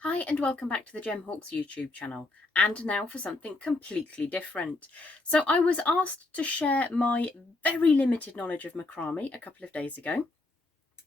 Hi and welcome back to the Gemhawks YouTube channel, and now for something completely different. So I was asked to share my very limited knowledge of macrame a couple of days ago.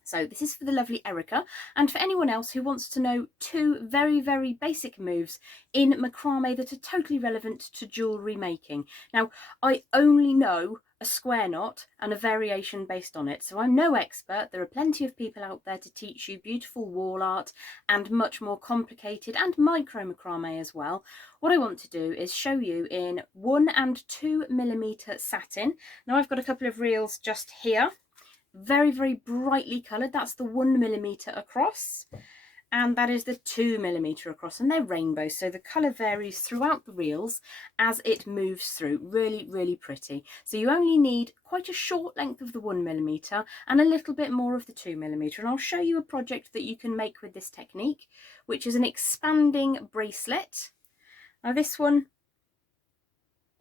So this is for the lovely Erica, and for anyone else who wants to know two very basic moves in macrame that are totally relevant to jewellery making. Now, I only know a square knot and a variation based on it, so I'm no expert. There are plenty of people out there to teach you beautiful wall art and much more complicated and micro macrame as well. What I want to do is show you in 1 and 2 millimeter satin. Now I've got a couple of reels just here, very brightly coloured. That's the 1 millimeter across, and that is the 2 millimeter across, and they're rainbows, so the colour varies throughout the reels as it moves through. Really pretty. So you only need quite a short length of the 1 millimeter and a little bit more of the 2 millimeter, and I'll show you a project that you can make with this technique, which is an expanding bracelet. Now this one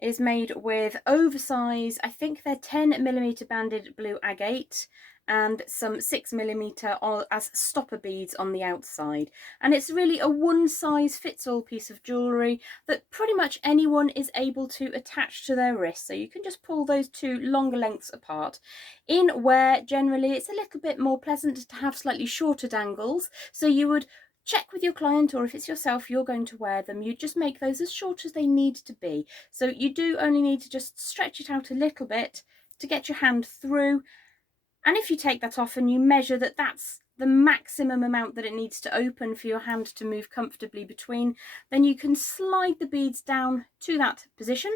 is made with oversize, I think they're 10 millimeter banded blue agate and some 6 millimeter as stopper beads on the outside. And it's really a one size fits all piece of jewellery that pretty much anyone is able to attach to their wrist. So you can just pull those two longer lengths apart. In wear, generally, it's a little bit more pleasant to have slightly shorter dangles. So you would check with your client, or if it's yourself you're going to wear them, you just make those as short as they need to be. So you do only need to just stretch it out a little bit to get your hand through, and if you take that off and you measure that that's the maximum amount that it needs to open for your hand to move comfortably between, then you can slide the beads down to that position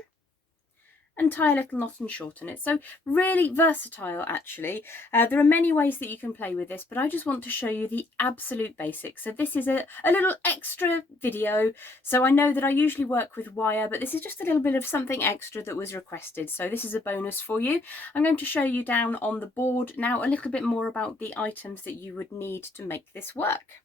and tie a little knot and shorten it. So really versatile, actually. There are many ways that you can play with this, but I just want to show you the absolute basics. So this is a little extra video. So I know that I usually work with wire, but this is just a little bit of something extra that was requested. So this is a bonus for you. I'm going to show you down on the board now a little bit more about the items that you would need to make this work.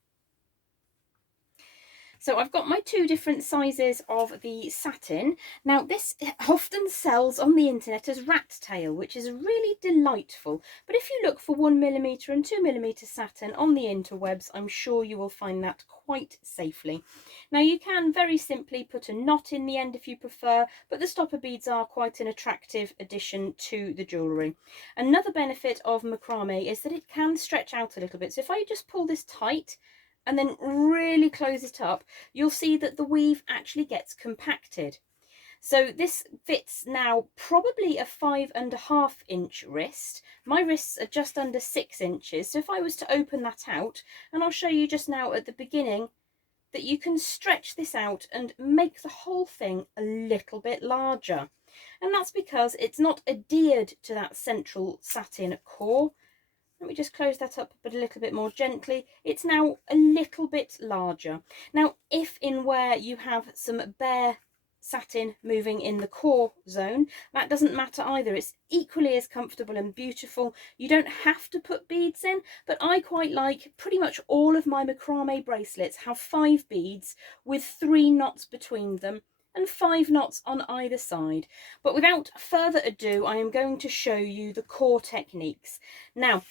So I've got my two different sizes of the satin. Now this often sells on the internet as rat tail, which is really delightful. But if you look for 1 millimeter and 2 millimeter satin on the interwebs, I'm sure you will find that quite safely. Now you can very simply put a knot in the end if you prefer, but the stopper beads are quite an attractive addition to the jewellery. Another benefit of macrame is that it can stretch out a little bit. So if I just pull this tight and then really close it up, you'll see that the weave actually gets compacted. So this fits now probably a 5.5 inch wrist. My wrists are just under 6 inches. So if I was to open that out, and I'll show you just now at the beginning that you can stretch this out and make the whole thing a little bit larger. And that's because it's not adhered to that central satin core. Let me just close that up but a little bit more gently. It's now a little bit larger. Now, if in where you have some bare satin moving in the core zone, that doesn't matter either. It's equally as comfortable and beautiful. You don't have to put beads in, but I quite like pretty much all of my macrame bracelets have 5 beads with 3 knots between them and 5 knots on either side. But without further ado, I am going to show you the core techniques. Now,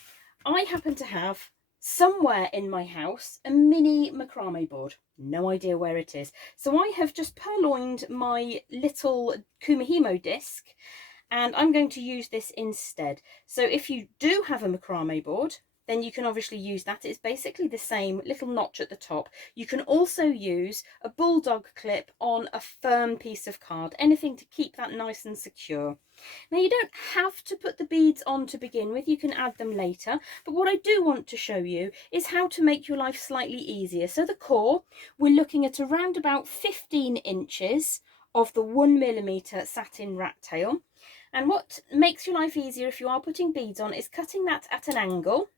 I happen to have somewhere in my house a mini macrame board. No idea where it is. So I have just purloined my little Kumihimo disc, and I'm going to use this instead. So if you do have a macrame board, then you can obviously use that. It's basically the same little notch at the top. You can also use a bulldog clip on a firm piece of card, anything to keep that nice and secure. Now you don't have to put the beads on to begin with, you can add them later, but what I do want to show you is how to make your life slightly easier. So the core, we're looking at around about 15 inches of the 1 millimeter satin rat tail, and what makes your life easier if you are putting beads on is cutting that at an angle.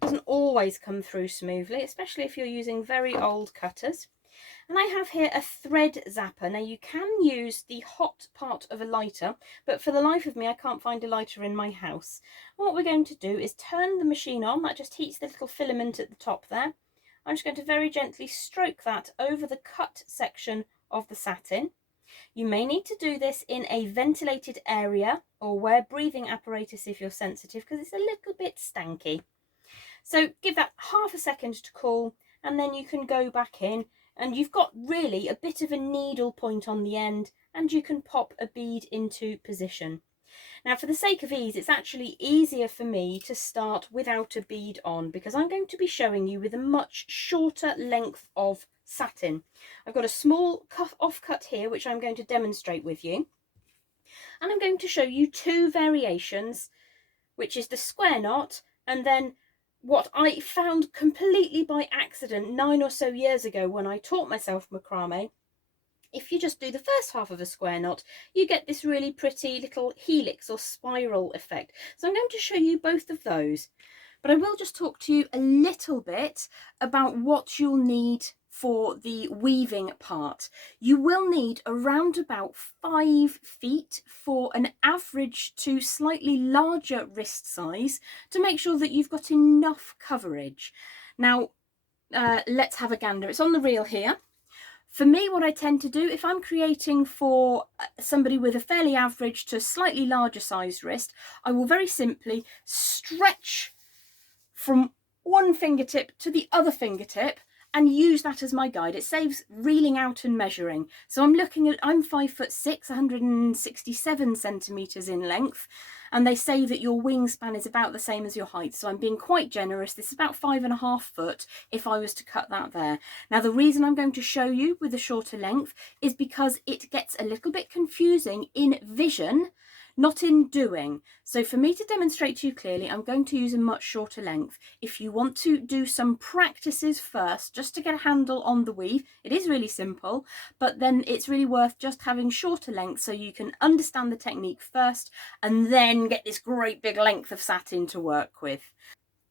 Doesn't always come through smoothly, especially if you're using very old cutters. And I have here a thread zapper. Now you can use the hot part of a lighter, but for the life of me I can't find a lighter in my house. And what we're going to do is turn the machine on. That just heats the little filament at the top there. I'm just going to very gently stroke that over the cut section of the satin. You may need to do this in a ventilated area or wear breathing apparatus if you're sensitive, because it's a little bit stanky. So give that half a second to cool, and then you can go back in, and you've got really a bit of a needle point on the end, and you can pop a bead into position. Now, for the sake of ease, it's actually easier for me to start without a bead on, because I'm going to be showing you with a much shorter length of satin. I've got a small offcut here, which I'm going to demonstrate with you. And I'm going to show you two variations, which is the square knot, and then what I found completely by accident 9 or so years ago when I taught myself macrame. If you just do the first half of a square knot, you get this really pretty little helix or spiral effect. So I'm going to show you both of those, but I will just talk to you a little bit about what you'll need for the weaving part. You will need around about 5 feet for an average to slightly larger wrist size to make sure that you've got enough coverage. Now, let's have a gander. It's on the reel here. For me, what I tend to do, if I'm creating for somebody with a fairly average to slightly larger sized wrist, I will very simply stretch from one fingertip to the other fingertip and use that as my guide. It saves reeling out and measuring. So I'm 5'6", 167 centimetres in length, and they say that your wingspan is about the same as your height. So I'm being quite generous. This is about 5.5 foot if I was to cut that there. Now, the reason I'm going to show you with a shorter length is because it gets a little bit confusing in vision, not in doing. So for me to demonstrate to you clearly, I'm going to use a much shorter length. If you want to do some practices first, just to get a handle on the weave, it is really simple, but then it's really worth just having shorter length so you can understand the technique first and then get this great big length of satin to work with.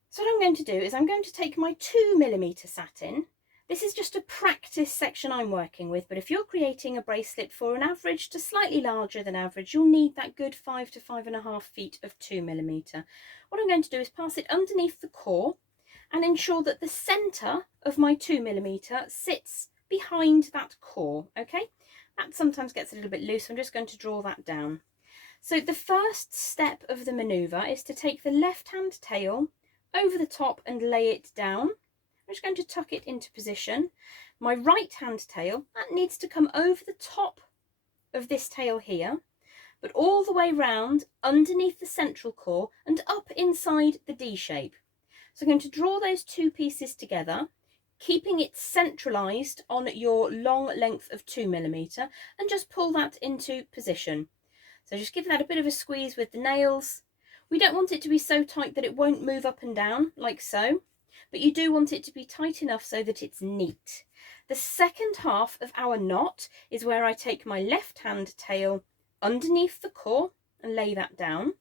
So what I'm going to do is I'm going to take my 2mm satin. This is just a practice section I'm working with, but if you're creating a bracelet for an average to slightly larger than average, you'll need that good 5 to 5.5 feet of 2mm. What I'm going to do is pass it underneath the core and ensure that the centre of my 2mm sits behind that core, okay? That sometimes gets a little bit loose, so I'm just going to draw that down. So the first step of the manoeuvre is to take the left-hand tail over the top and lay it down. I'm just going to tuck it into position. My right hand tail, that needs to come over the top of this tail here, but all the way round underneath the central core and up inside the D shape. So I'm going to draw those two pieces together, keeping it centralised on your long length of 2mm, and just pull that into position. So just give that a bit of a squeeze with the nails. We don't want it to be so tight that it won't move up and down like so, but you do want it to be tight enough so that it's neat. The second half of our knot is where I take my left hand tail underneath the core and lay that down.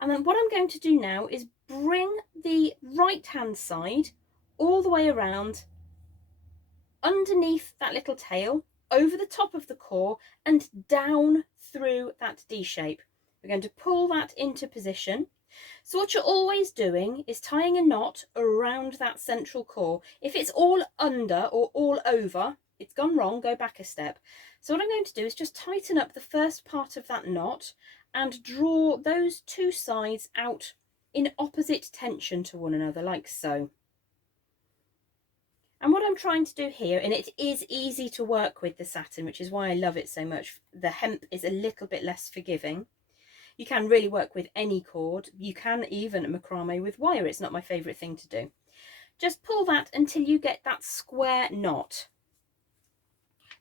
And then what I'm going to do now is bring the right hand side all the way around underneath that little tail, over the top of the core and down through that D shape. We're going to pull that into position. So what you're always doing is tying a knot around that central core. If it's all under or all over, it's gone wrong, go back a step. So what I'm going to do is just tighten up the first part of that knot and draw those two sides out in opposite tension to one another, like so. And what I'm trying to do here, and it is easy to work with the satin, which is why I love it so much, the hemp is a little bit less forgiving. You can really work with any cord. You can even macrame with wire. It's not my favourite thing to do. Just pull that until you get that square knot.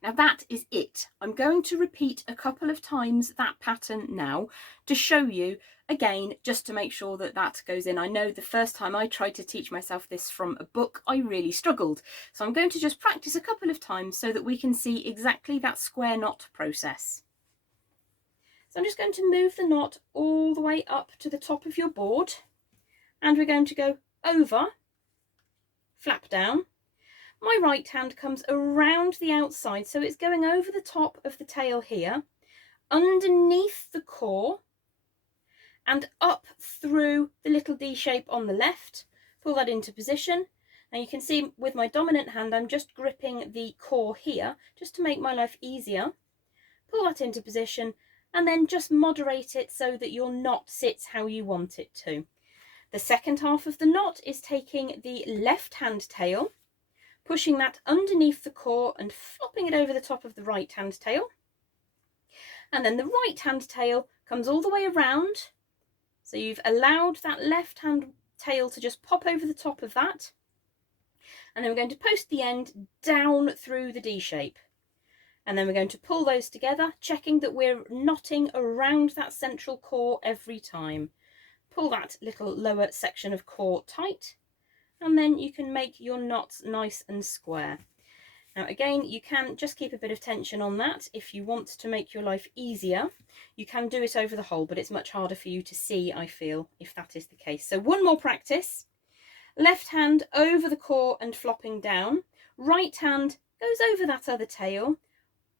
Now that is it. I'm going to repeat a couple of times that pattern now to show you again, just to make sure that that goes in. I know the first time I tried to teach myself this from a book, I really struggled. So I'm going to just practice a couple of times so that we can see exactly that square knot process. So I'm just going to move the knot all the way up to the top of your board, and we're going to go over, flap down. My right hand comes around the outside, so it's going over the top of the tail here, underneath the core, and up through the little D shape on the left. Pull that into position. Now you can see with my dominant hand, I'm just gripping the core here, just to make my life easier. Pull that into position, and then just moderate it so that your knot sits how you want it to. The second half of the knot is taking the left hand tail, pushing that underneath the core and flopping it over the top of the right hand tail. And then the right hand tail comes all the way around. So you've allowed that left hand tail to just pop over the top of that. And then we're going to post the end down through the D shape. And then we're going to pull those together, checking that we're knotting around that central core every time. Pull that little lower section of core tight, and then you can make your knots nice and square. Now again, you can just keep a bit of tension on that if you want to make your life easier. You can do it over the hole, but it's much harder for you to see, I feel, if that is the case. So one more practice. Left hand over the core and flopping down. Right hand goes over that other tail,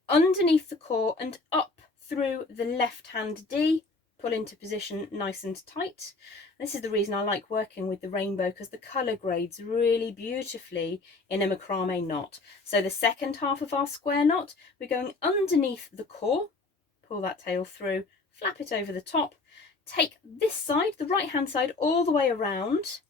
underneath the core and up through the left hand D. Pull into position nice and tight. This is the reason I like working with the rainbow, because the colour grades really beautifully in a macrame knot. So the second half of our square knot, we're going underneath the core, pull that tail through, flap it over the top, take this side, the right hand side, all the way around,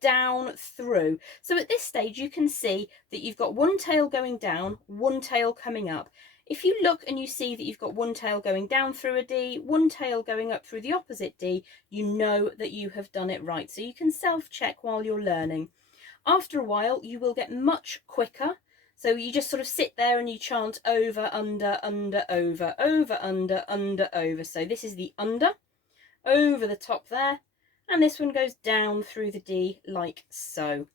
down through. So at this stage you can see that you've got one tail going down, one tail coming up. If you look and you see that you've got one tail going down through a D, one tail going up through the opposite D, you know that you have done it right. So you can self-check while you're learning. After a while, you will get much quicker. So you just sort of sit there and you chant over, under, under, over, over, under, over. So this is the under, over the top there. And this one goes down through the D like so.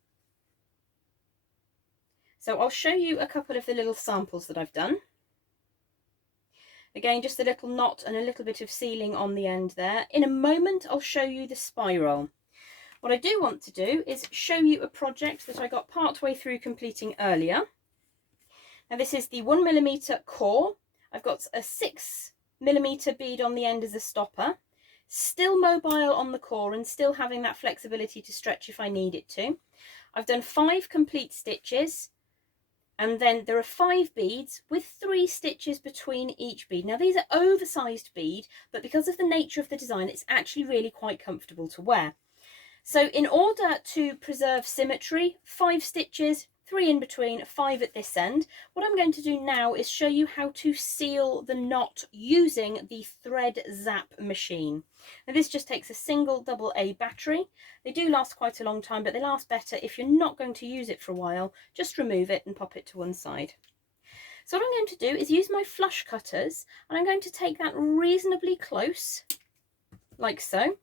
So I'll show you a couple of the little samples that I've done. Again, just a little knot and a little bit of sealing on the end there. In a moment, I'll show you the spiral. What I do want to do is show you a project that I got part way through completing earlier. Now this is the 1mm core. I've got a 6mm bead on the end as a stopper. Still mobile on the core and still having that flexibility to stretch if I need it to. I've done 5 complete stitches. And then there are 5 beads with 3 stitches between each bead. Now these are oversized bead, but because of the nature of the design, it's actually really quite comfortable to wear. So in order to preserve symmetry, 5 stitches, 3 in between, 5 at this end. What I'm going to do now is show you how to seal the knot using the thread zap machine. Now this just takes a single AA battery. They do last quite a long time, but they last better if you're not going to use it for a while. Just remove it and pop it to one side. So what I'm going to do is use my flush cutters, and I'm going to take that reasonably close, like so.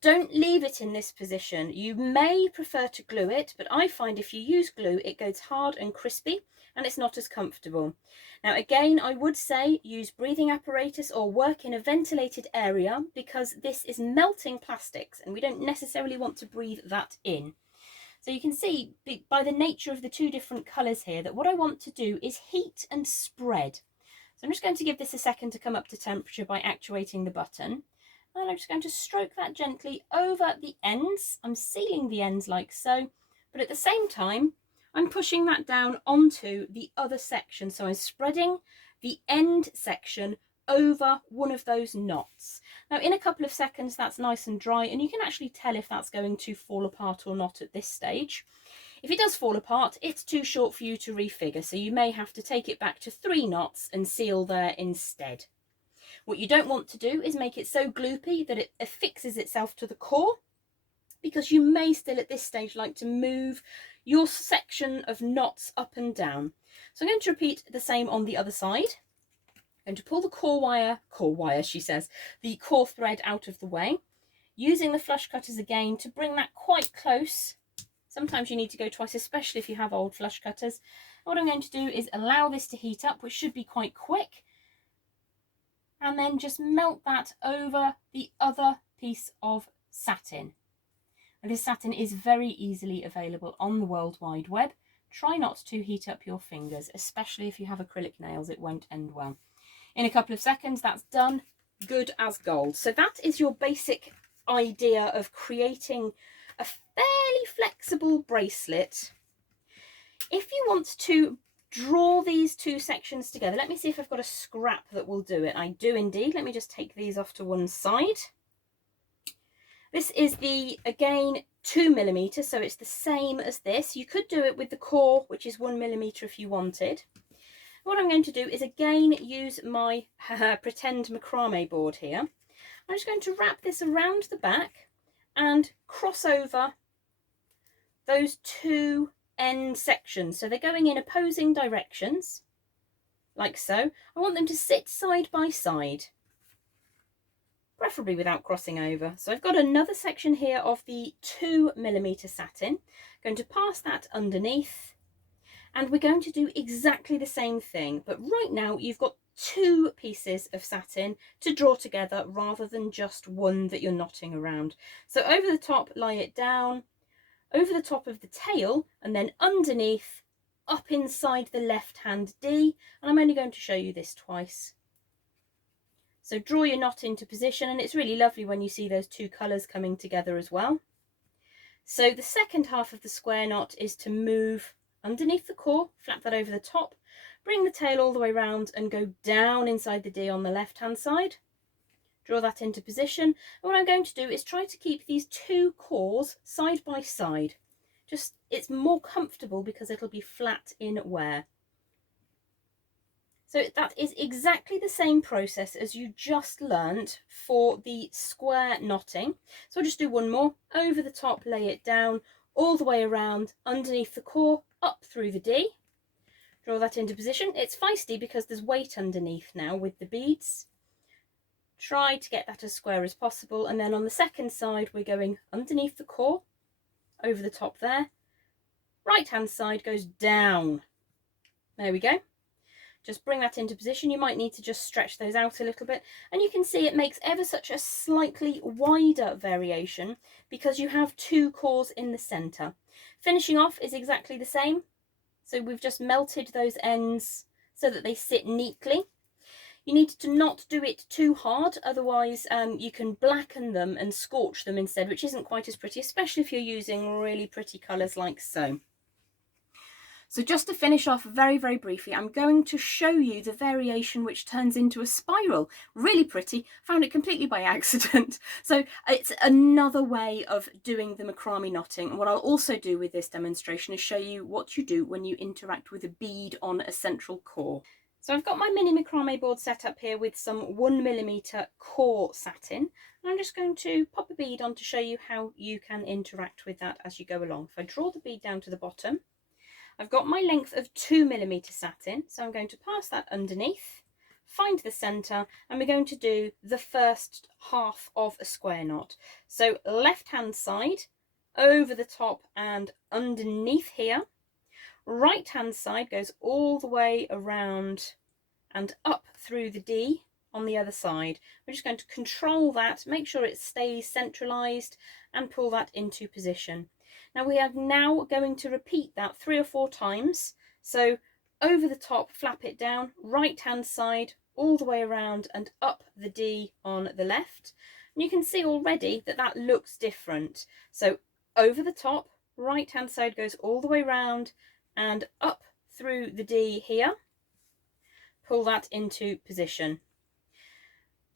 Don't leave it in this position. You may prefer to glue it, but I find if you use glue, it goes hard and crispy and it's not as comfortable. Now again, I would say use breathing apparatus or work in a ventilated area, because this is melting plastics and we don't necessarily want to breathe that in. So you can see by the nature of the 2 different colours here that what I want to do is heat and spread. So I'm just going to give this a second to come up to temperature by actuating the button. And I'm just going to stroke that gently over the ends. I'm sealing the ends like so, but at the same time, I'm pushing that down onto the other section. So I'm spreading the end section over one of those knots. Now in a couple of seconds, that's nice and dry, and you can actually tell if that's going to fall apart or not at this stage. If it does fall apart, it's too short for you to refigure, so you may have to take it back to 3 knots and seal there instead. What you don't want to do is make it so gloopy that it affixes itself to the core, because you may still at this stage like to move your section of knots up and down. So I'm going to repeat the same on the other side. I'm going to pull the core wire, she says, the core thread out of the way, using the flush cutters again to bring that quite close. Sometimes you need to go twice, especially if you have old flush cutters. What I'm going to do is allow this to heat up, which should be quite quick, and then just melt that over the other piece of satin. And this satin is very easily available on the World Wide Web. Try not to heat up your fingers, especially if you have acrylic nails, it won't end well. In a couple of seconds, that's done, good as gold. So that is your basic idea of creating a fairly flexible bracelet. If you want to draw these 2 sections together, let me see if I've got a scrap that will do it. I do indeed. Let me just take these off to one side. This is the, again, 2mm, so it's the same as this. You could do it with the core, which is 1mm if you wanted. What I'm going to do is again use my pretend macrame board here. I'm just going to wrap this around the back and cross over those two end sections. So they're going in opposing directions, like so. I want them to sit side by side, preferably without crossing over. So I've got another section here of the 2mm satin. Going to pass that underneath, and we're going to do exactly the same thing, but right now you've got two pieces of satin to draw together rather than just one that you're knotting around. So over the top, lie it down, over the top of the tail, and then underneath, up inside the left hand D, and I'm only going to show you this twice. So draw your knot into position, and it's really lovely when you see those two colours coming together as well. So the second half of the square knot is to move underneath the core, flap that over the top, bring the tail all the way around and go down inside the D on the left hand side. Draw that into position, and what I'm going to do is try to keep these two cores side by side. Just, it's more comfortable because it'll be flat in wear. So that is exactly the same process as you just learnt for the square knotting. So I'll just do one more. Over the top, lay it down, all the way around, underneath the core, up through the D. Draw that into position. It's feisty because there's weight underneath now with the beads. Try to get that as square as possible, and then on the second side we're going underneath the core, over the top there. Right hand side goes down. There we go. Just bring that into position. You might need to just stretch those out a little bit, and you can see it makes ever such a slightly wider variation because you have two cores in the centre. Finishing off is exactly the same. So we've just melted those ends so that they sit neatly. You need to not do it too hard, otherwise you can blacken them and scorch them instead, which isn't quite as pretty, especially if you're using really pretty colours like so. So just to finish off very, very briefly, I'm going to show you the variation which turns into a spiral. Really pretty, found it completely by accident. So it's another way of doing the macrame knotting. And what I'll also do with this demonstration is show you what you do when you interact with a bead on a central core. So I've got my mini macrame board set up here with some 1mm core satin. And I'm just going to pop a bead on to show you how you can interact with that as you go along. If I draw the bead down to the bottom, I've got my length of 2mm satin, so I'm going to pass that underneath, find the centre, and we're going to do the first half of a square knot. So left hand side, over the top and underneath here. Right hand side goes all the way around and up through the D on the other side. We're just going to control that, make sure it stays centralised, and pull that into position. Now we are now going to repeat that 3 or 4 times. So over the top, flap it down, right hand side, all the way around and up the D on the left. And you can see already that that looks different. So over the top, right hand side goes all the way around and up through the D here. Pull that into position.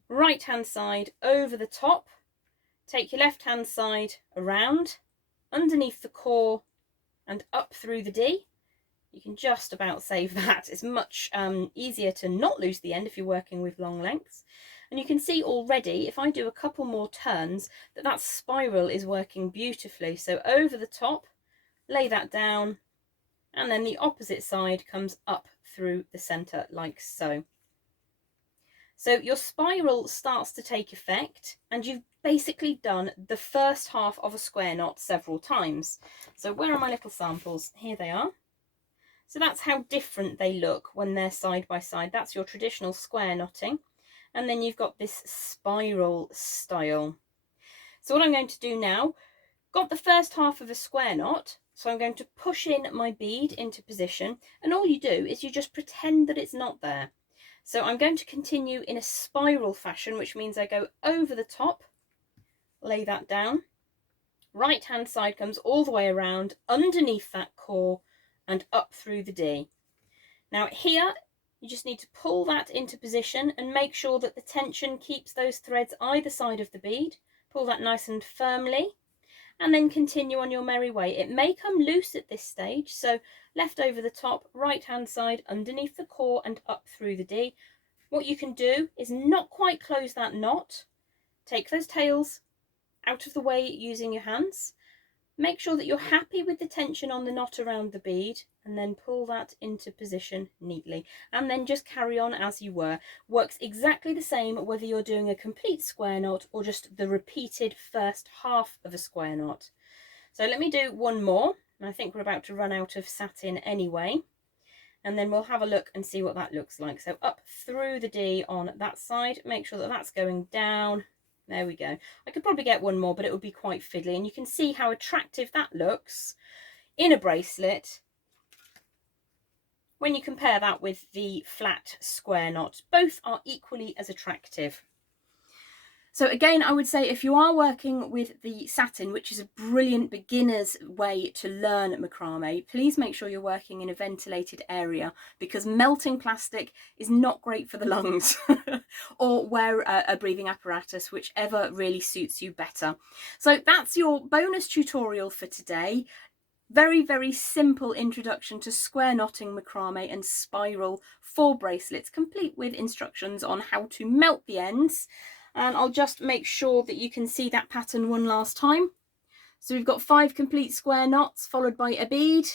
Right hand side over the top, take your left hand side around, underneath the core and up through the D. You can just about save that. It's much easier to not lose the end if you're working with long lengths. And you can see already, if I do a couple more turns, that that spiral is working beautifully. So over the top, lay that down, and then the opposite side comes up through the centre like so. So your spiral starts to take effect, and you've basically done the first half of a square knot several times. So where are my little samples? Here they are. So that's how different they look when they're side by side. That's your traditional square knotting. And then you've got this spiral style. So what I'm going to do now, got the first half of a square knot, so I'm going to push in my bead into position, and all you do is you just pretend that it's not there. So I'm going to continue in a spiral fashion, which means I go over the top, lay that down, right hand side comes all the way around, underneath that core and up through the D. Now here, you just need to pull that into position and make sure that the tension keeps those threads either side of the bead. Pull that nice and firmly. and then continue on your merry way. It may come loose at this stage, so left over the top, right hand side, underneath the core and up through the D. What you can do is not quite close that knot. Take those tails out of the way using your hands. Make sure that you're happy with the tension on the knot around the bead, and then pull that into position neatly, and then just carry on as you were. Works exactly the same whether you're doing a complete square knot or just the repeated first half of a square knot. So let me do one more. I think we're about to run out of satin anyway, and then we'll have a look and see what that looks like. So up through the D on that side, make sure that that's going down. There we go. I could probably get one more, but it would be quite fiddly, and you can see how attractive that looks in a bracelet when you compare that with the flat square knot. Both are equally as attractive. So again, I would say if you are working with the satin, which is a brilliant beginner's way to learn macrame, please make sure you're working in a ventilated area, because melting plastic is not great for the lungs. Or wear a breathing apparatus, whichever really suits you better. So that's your bonus tutorial for today. Very, very simple introduction to square knotting macrame and spiral for bracelets, complete with instructions on how to melt the ends. And I'll just make sure that you can see that pattern one last time. So we've got 5 complete square knots followed by a bead,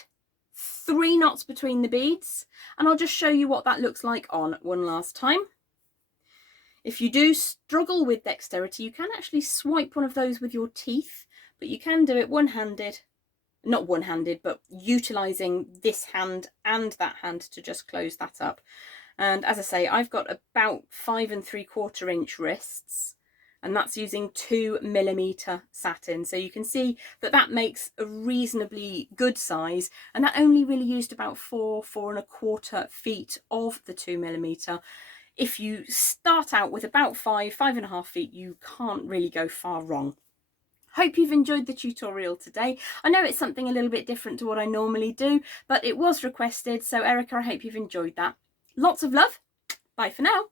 3 knots between the beads, and I'll just show you what that looks like on one last time. If you do struggle with dexterity, you can actually swipe one of those with your teeth, but you can do it one-handed. Not one-handed, but utilising this hand and that hand to just close that up. And as I say, I've got about 5 3/4 inch wrists, and that's using 2mm satin. So you can see that that makes a reasonably good size, and that only really used about 4 1/4 feet of the 2mm. If you start out with about 5 1/2 feet, you can't really go far wrong. Hope you've enjoyed the tutorial today. I know it's something a little bit different to what I normally do, but it was requested, so Erica, I hope you've enjoyed that. Lots of love. Bye for now.